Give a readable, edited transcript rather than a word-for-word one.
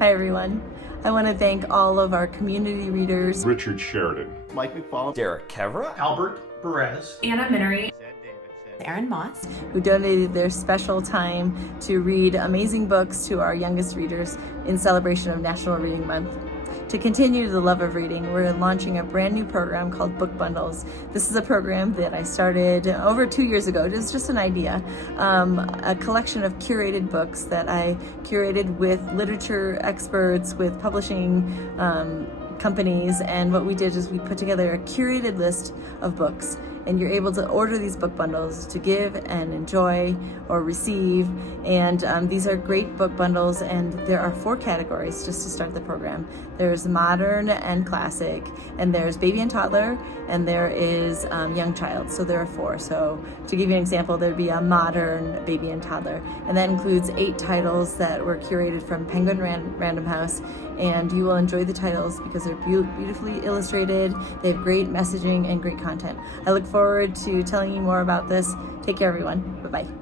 Hi everyone. I want to thank all of our community readers. Richard Sheridan, Mike McFall, Derek Kevra, Albert Perez, Anna Minnery, Aaron Moss, who donated their special time to read amazing books to our youngest readers in celebration of National Reading Month. To continue the love of reading, we're launching a brand new program called Book Bundles. This is a program that I started over 2 years ago. It's just an idea, a collection of curated books that I curated with literature experts, with publishing companies, and what we did is we put together a curated list of books, and you're able to order these book bundles to give and enjoy or receive. And these are great book bundles, and there are 4 categories just to start the program. There's modern and classic, and there's baby and toddler, and there is young child. So there are 4. So to give you an example, there'd be a modern baby and toddler, and that includes 8 titles that were curated from Penguin Random House. And you will enjoy the titles because they're beautifully illustrated. They have great messaging and great content. I look forward to telling you more about this. Take care, everyone. Bye-bye.